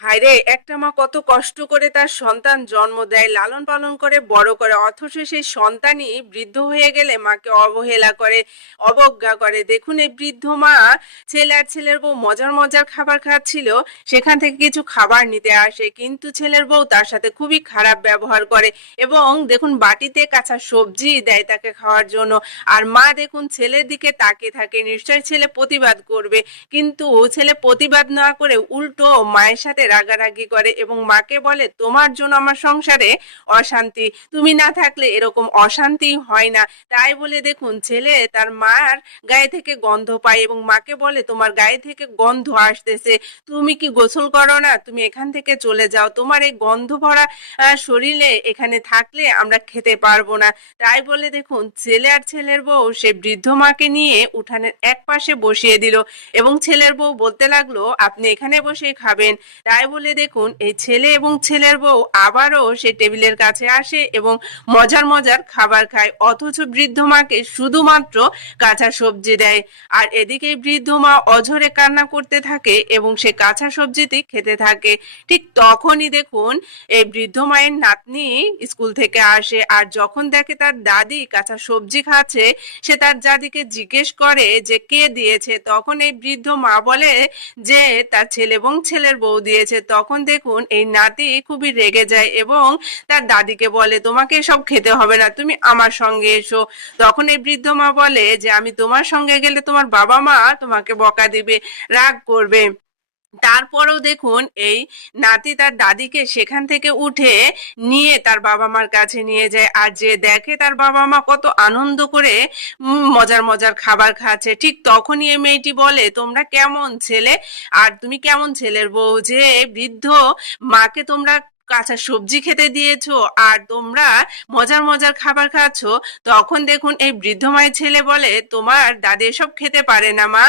হায়রে, একটা মা কত কষ্ট করে তার সন্তান জন্ম দেয়, লালন পালন করে বড় করে, অথচ সেই সন্তানই বৃদ্ধ হয়ে গেলে মাকে অবহেলা করে, অবজ্ঞা করে। দেখুন, এই বৃদ্ধ মা ছেলে আর ছেলের বউ মজার মজার খাবার খাচ্ছিল, সেখান থেকে কিছু খাবার নিতে আসে, কিন্তু ছেলের বউ তার সাথে খুবই খারাপ ব্যবহার করে এবং দেখুন বাটিতে কাঁচা সবজি দেয় তাকে খাওয়ার জন্য। আর মা দেখুন ছেলের দিকে তাকিয়ে থাকে, নিশ্চয়ই ছেলে প্রতিবাদ করবে, কিন্তু ছেলে প্রতিবাদ না করে উল্টো মায়ের সাথে রাগারাগি করে এবং মাকে বলে, তোমার জন্য আমার সংসারে অশান্তি, তুমি না থাকলে এরকম অশান্তি হয় না। তাই বলে দেখুন ছেলে তার মার গায়ে থেকে গন্ধ পায় এবং মাকে বলে, তোমার গায়ে থেকে গন্ধ আসতেছে, তুমি কি গোসল করো না, তুমি এখান থেকে চলে যাও, তোমার এই গন্ধ ভরা শরীরে এখানে থাকলে আমরা খেতে পারবো না। তাই বলে দেখুন ছেলে আর ছেলের বউ সে বৃদ্ধ মাকে নিয়ে উঠানের এক পাশে বসিয়ে দিল এবং ছেলের বউ বলতে লাগলো, আপনি এখানে বসেই খাবেন। তাই বলে দেখুন এই ছেলে এবং ছেলের বউ আবারও সে টেবিলের কাছে আসে এবং মজার মজার খাবার খায়, অথচ বৃদ্ধ মাকে শুধুমাত্র কাঁচা সবজি দেয়। আর এদিকে বৃদ্ধ মা অঝরে কান্না করতে থাকে এবং সে কাঁচা সবজিটি খেতে থাকে। ঠিক তখনই দেখুন এই বৃদ্ধ মায়ের নাতনি স্কুল থেকে আসে, আর যখন দেখে তার দাদি কাঁচা সবজি খাচ্ছে, সে তার দাদিকে জিজ্ঞেস করে যে কে দিয়েছে। তখন এই বৃদ্ধ মা বলে যে তার ছেলে এবং ছেলের বউ দিয়েছে। তখন দেখুন এই নাতি খুবই রেগে যায় এবং তার দাদিকে বলে, তোমাকে সব খেতে হবে না, তুমি আমার সঙ্গে এসো। তখন এই বৃদ্ধ মা বলে যে আমি তোমার সঙ্গে গেলে তোমার বাবা মা তোমাকে বকা দিবে, রাগ করবে। তারপরেও দেখুন এই নাতি তার দাদিকে সেখান থেকে উঠে নিয়ে তার বাবা মার কাছে নিয়ে যায়, আর যে দেখে তার বাবা মা কত আনন্দ করে মজার মজার খাবার খাচ্ছে, ঠিক তখনই এই মেয়েটি বলে, তোমরা কেমন ছেলে আর তুমি কেমন ছেলের বউ যে বৃদ্ধ মাকে তোমরা কাঁচা সবজি খেতে দিয়েছো আর তোমরা মজার মজার খাবার খাচ্ছ। তখন দেখুন এই বৃদ্ধ মায়ের ছেলে বলে, তোমার দাদি এসব খেতে পারে না মা।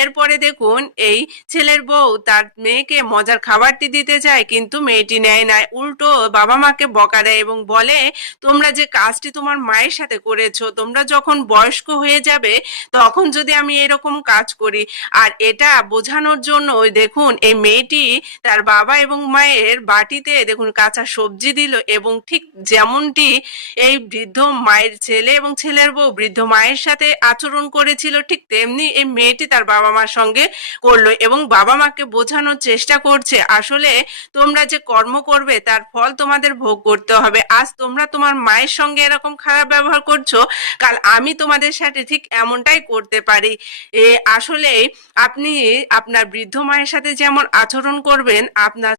এরপরে দেখুন এই ছেলের বউ তার মেয়েকে মজার খাবারটি দিতে চায়, কিন্তু মেয়েটি নেয় না, উল্টো বাবা মাকে বকা দেয় এবং বলে, তোমরা যে কাজটি তোমার মায়ের সাথে করেছো, তোমরা যখন বয়স্ক হয়ে যাবে তখন যদি আমি এরকম কাজ করি। আর এটা বোঝানোর জন্য ওই দেখুন এই মেয়েটি তার বাবা এবং মায়ের বাটিতে দেখুন কাঁচা সবজি দিল এবং ঠিক যেমনটি এই বৃদ্ধ মায়ের ছেলে এবং ছেলের বউ বৃদ্ধ মায়ের সাথে আচরণ করেছিল, ঠিক তেমনি এই মেয়েটি তার বাবা মার সঙ্গে করলো এবং বাবা মাকে বোঝানোর চেষ্টা করছে, আসলে তোমরা যে কর্ম করবে তার ফল তোমাদের ভোগ করতে হবে। আজ তোমরা তোমার মায়ের সঙ্গে এরকম খারাপ ব্যবহার করছো, কাল আমি তোমাদের সাথে ঠিক এমনটাই করতে পারি। আসলে আপনি আপনার বৃদ্ধ মায়ের সাথে যেমন আচরণ করবেন, আপনার